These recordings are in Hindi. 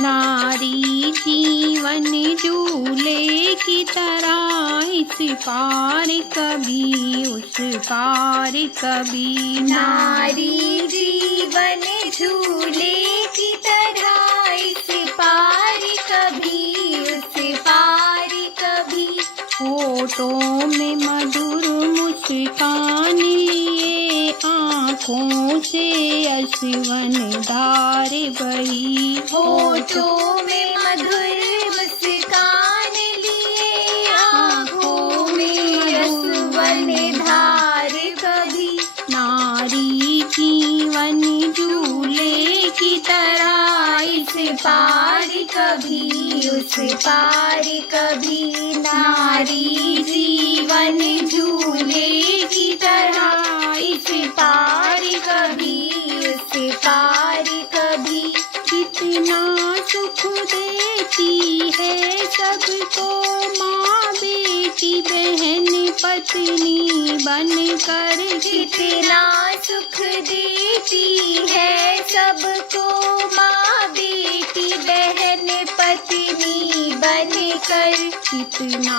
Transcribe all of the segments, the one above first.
नारी जीवन झूले की तरह, इस पार कभी उस पार कभी। नारी जीवन झूले की तरह, इस पार कभी उस पार कभी। होठों में मधुर मुस्कान लिए, आँखों से अश्वन धार बही। होठों में मधुर मुस्कान लिए, आँखों में अश्वन धार कभी। नारी जीवन झूले की तरह, इस पार कभी उस पार कभी। नारी जीवन झूले की तरह, इस पार कभी उस पार कभी। कितना सुख देती है सबको माँ, बेटी बहन पत्नी बनकर। कितना सुख देती है सबको माँ, बेटी बहन पत्नी बनकर। कितना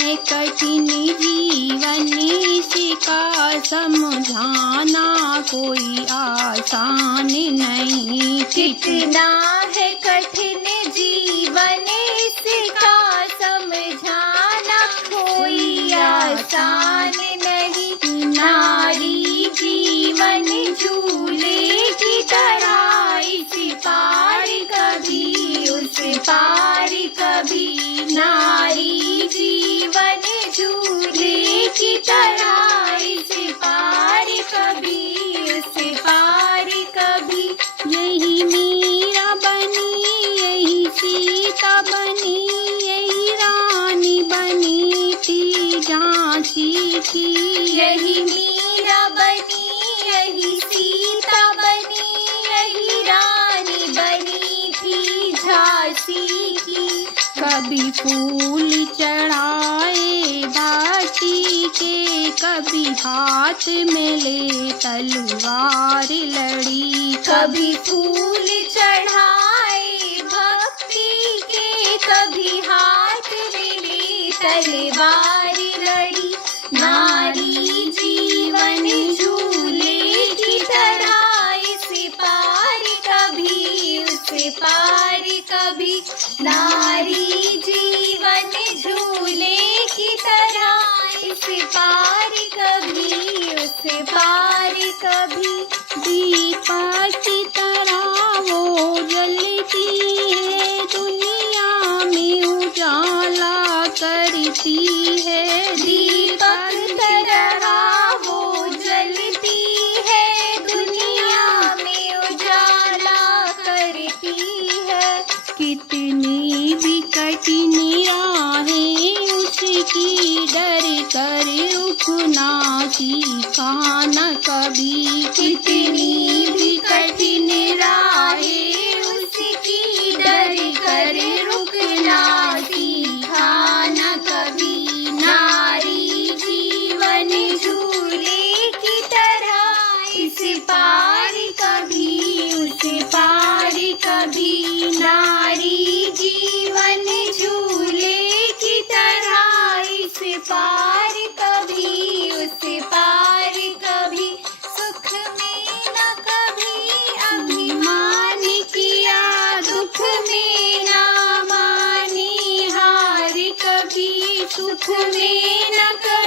है कठिन जीवन, इसका समझाना कोई आसान नहीं। कितना है कठिन जीवन, इसका समझाना कोई आसान नहीं। नारी जीवन झूले की तरह, इस पार कभी उस पार कभी। नारी जीवन झूले की तरह, इस पार कभी उस पार कभी। यही मीरा बनी, यही सीता बनी, यही रानी बनी थी झांसी की। यही मीरा बनी, यही सीता बनी, यही रानी बनी थी झांसी की। कभी फूल चढ़ाए भाटी के, कभी हाथ में ले तलवार लड़ी। कभी फूल चढ़ाए भक्ति के, कभी हाथ में ले तलवार लड़ी। नारी जीवन झूले की तरह, इस पार कभी उस पार कभी। नारी जीवन झूले की तरह, इस पार कभी उस पार कभी। दीपक की तरह वो जलती है, दुनिया में उजाला करती है। दीपक तरह वो जलती है, दुनिया में उजाला करती है। कितनी भी कठिन राहें उसकी, डर कर रुकना सीखा न कभी। कितनी भी कठिन राहें उसकी, डर कर रुकना सीखा न कभी। नारी जीवन झूले की तरह, इस पार कभी उस पार कभी। नारी जीवन झूले की तरह, इस पार कभी उस पार कभी। सुख में न कभी अभिमान किया, दुख में न मानी हार कभी। सुख में न कभी